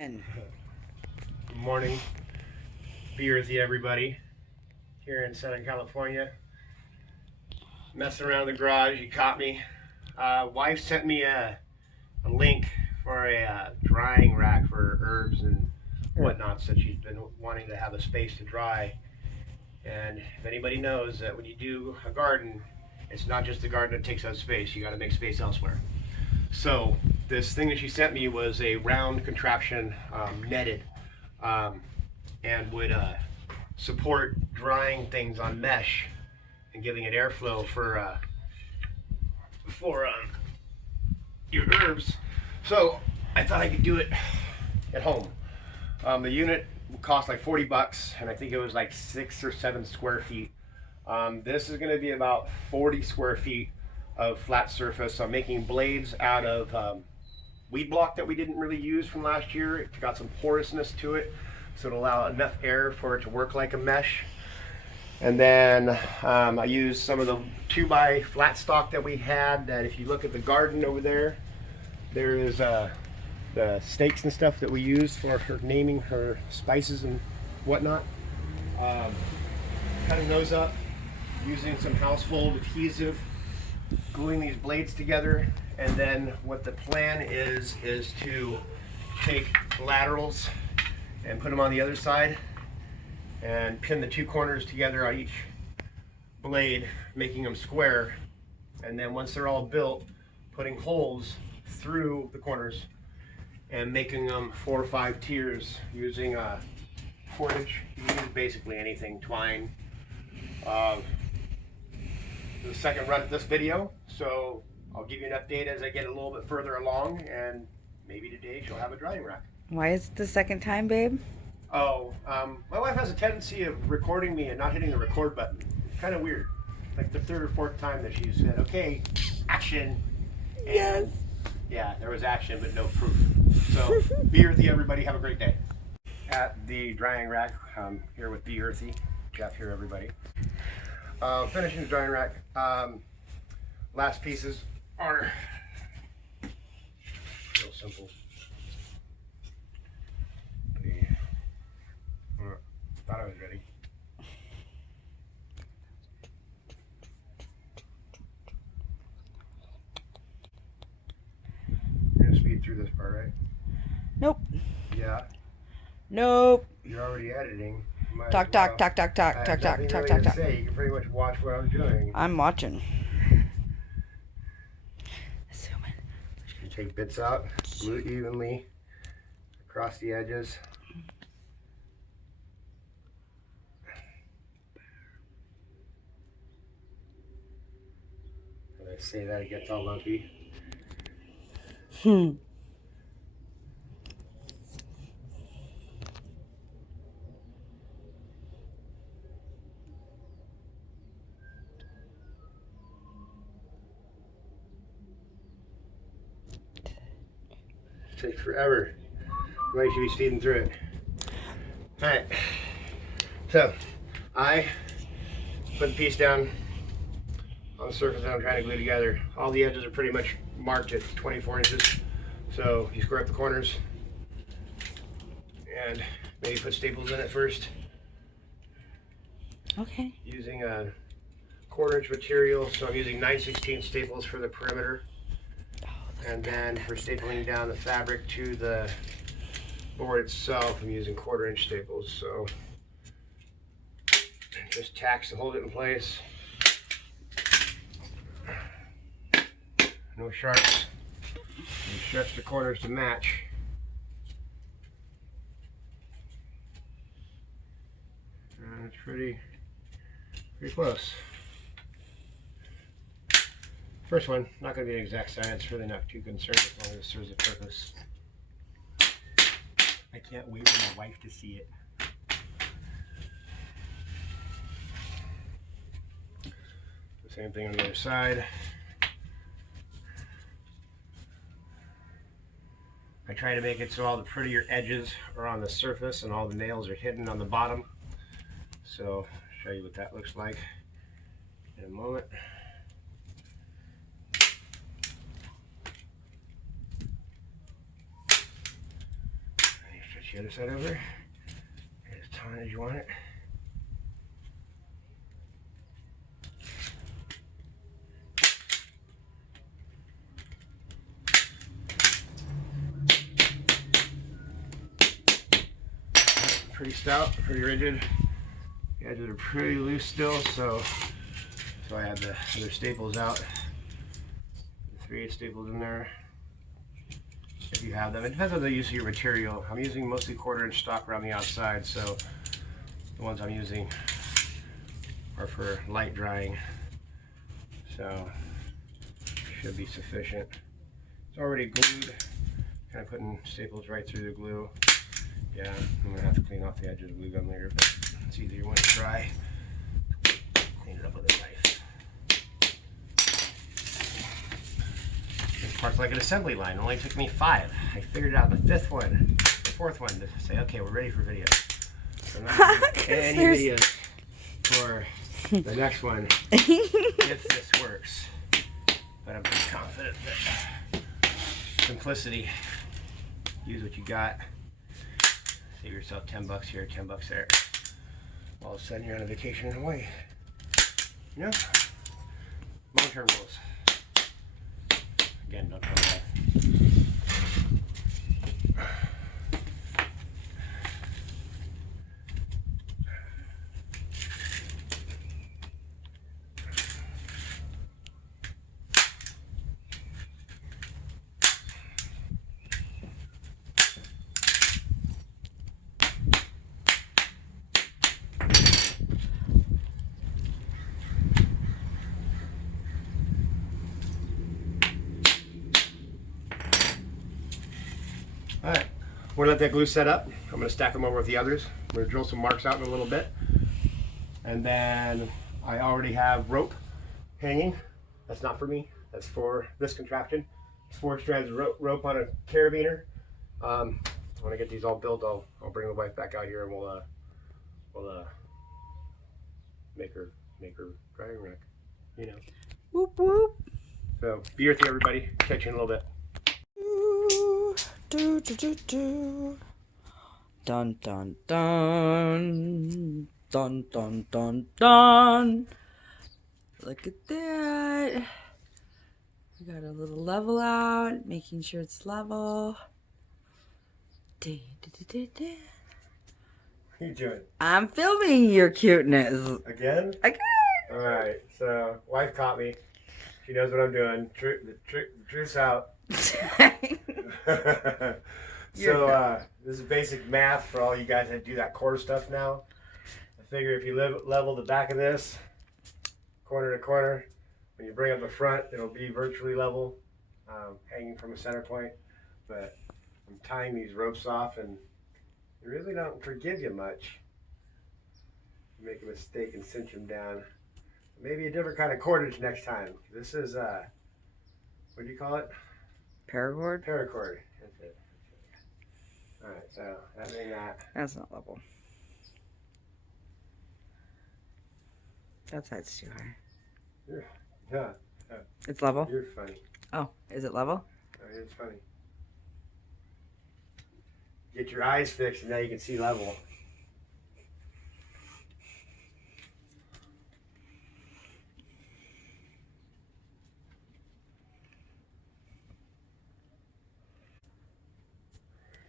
And Good morning. Be with you, everybody. Here in Southern California. Messing around in the garage, you caught me. Wife sent me a link for a drying rack for herbs and whatnot, since she's been wanting to have a space to dry. And if anybody knows that when you do a garden, it's not just the garden that takes up space, you got to make space elsewhere. So this thing that she sent me was a round contraption, netted, um, and would support drying things on mesh and giving it airflow for your herbs. So I thought I could do it at home. The unit cost like 40 bucks, and I think it was like 6 or 7 square feet. This is going to be about 40 square feet of flat surface. So I'm making blades out of weed block that we didn't really use from last year. It's got some porousness to it, so it'll allow enough air for it to work like a mesh. And then I used some of the 2x flat stock that we had, that if you look at the garden over there, there is the stakes and stuff that we use for her naming her spices and whatnot. Cutting those up, using some household adhesive, gluing these blades together, and then what the plan is to take laterals and put them on the other side and pin the two corners together on each blade, making them square. And then once they're all built, putting holes through the corners and making them 4 or 5 tiers using cordage. You can use basically anything, twine. The second run of this video, so I'll give you an update as I get a little bit further along, and maybe today she'll have a drying rack. why is it the second time, babe? Oh, my wife has a tendency of recording me and not hitting the record button. Kind of weird. Like the 3rd or 4th time that she said, "Okay, action." And Yes. yeah, there was action, but no proof. So, be earthy, everybody. Have a great day. At the drying rack, here with Be Earthy. Geoff here, everybody. Finishing the drying rack. Last pieces are real simple. Thought I was ready. You're gonna speed through this part, right? Nope. Yeah. Nope. You're already editing. Might Talk, as talk, well. talk, talk, talk, I have talk, talk, nothing talk, really talk, to talk. say. You can pretty much watch what I'm doing. I'm watching. Zoom in. You take bits out, glue it evenly across the edges. And I say that, it gets all lumpy. Takes forever. Why should be speeding through it? Alright. So, I put the piece down on the surface that I'm trying to glue together. All the edges are pretty much marked at 24 inches. So, you square up the corners and maybe put staples in it first. Okay. Using a 1/4 inch material, so I'm using 9/16 staples for the perimeter. And then for stapling down the fabric to the board itself, I'm using 1/4 inch staples. So just tacks to hold it in place. No sharps. You stretch the corners to match. And it's pretty close. First one, not going to be an exact science, really not too concerned as long as it serves a purpose. I can't wait for my wife to see it. The same thing on the other side. I try to make it so all the prettier edges are on the surface and all the nails are hidden on the bottom. So, I'll show you what that looks like in a moment. the other side over. As taut as you want it. Pretty stout, pretty rigid. The edges are pretty loose still, so I had the other staples out. The 3/8 staples in there. If you have them, it depends on the use of your material. I'm using mostly 1/4" stock around the outside, so the ones I'm using are for light drying, so should be sufficient. It's already glued. Kind of putting staples right through the glue. Yeah, I'm gonna have to clean off the edge of the glue gun later, but it's easier when it's dry. Clean it up with a knife. This part's like an assembly line. It only took me 5. I figured out the 5th one, the 4th one to say, okay, we're ready for video. So I'm not doing any videos for the next one if this works. But I'm pretty confident that simplicity, use what you got. Save yourself $10 here, $10 there. All of a sudden you're on a vacation in Hawaii. You know? Long-term goals. Again, don't tell me that. Alright, we're gonna let that glue set up. I'm gonna stack them over with the others. I'm gonna drill some marks out in a little bit. And then I already have rope hanging. That's not for me, that's for this contraption. It's 4 strands of rope on a carabiner. When I get these all built, I'll bring the wife back out here and we'll make her drying rack, you know. Whoop whoop. So be with you, everybody. Catch you in a little bit. Do, do, do, do. Dun dun dun. Dun dun dun dun. Look at that. We got a little level out, making sure it's level. Da, da, da, da, da. What are you doing? I'm filming your cuteness. Again? Okay. Alright, so wife caught me. She knows what I'm doing. The truth's out. So this is basic math for all you guys that do that core stuff now. I figure if you level the back of this corner to corner, when you bring up the front, it'll be virtually level, hanging from a center point. But I'm tying these ropes off, and they really don't forgive you much. You make a mistake and cinch them down. Maybe a different kind of cordage next time. This is what do you call it? Paracord? Paracord. That's it. Alright, so that being that. That's not level. That side's too high. Yeah. It's level? You're funny. Oh, is it level? It's funny. Get your eyes fixed and now you can see level.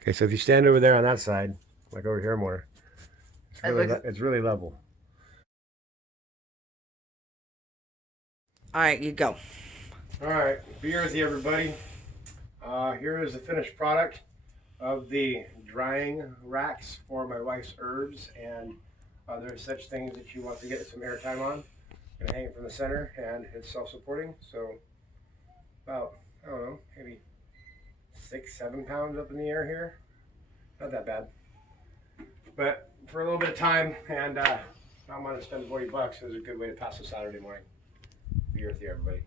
Okay, so if you stand over there on that side, like over here more, it's really level. All right, you go. All right, be with you, everybody. Here is the finished product of the drying racks for my wife's herbs and other such things that you want to get some airtime on. I'm gonna hang it from the center, and it's self-supporting, so about, I don't know, maybe 6-7 pounds up in the air here. Not that bad. But for a little bit of time, and I'm gonna spend $40. It was a good way to pass a Saturday morning. Be with you, everybody.